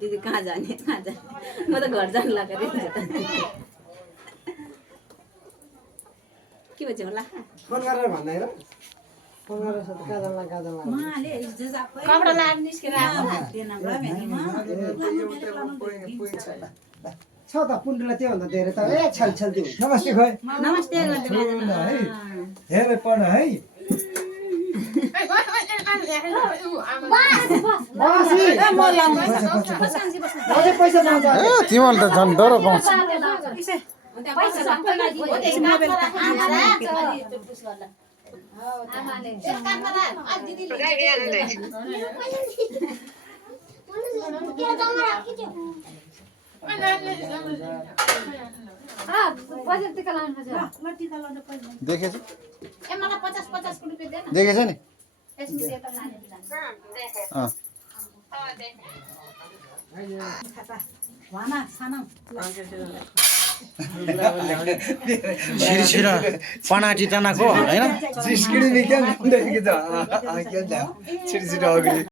दिदी कहाँ जाने म त घर जानु लाग्यो के भन्छ होला फोन गरेर भन्दै र फोन गरेर सबै गाजल कपडा लाएर निस्केर छ त पुण्डला त्यो भन्दा धेरै त ए छल त्यो नमस्ते खोइ नमस्ते हेरे पढ है पैसा पाउँछ तिमीले त झन् डर पाउँछ देखेछ देखेछ नि छिर पनाटी तनाको होइन जिस्किडी निक्या देखेको छ छिर छिर अगाडि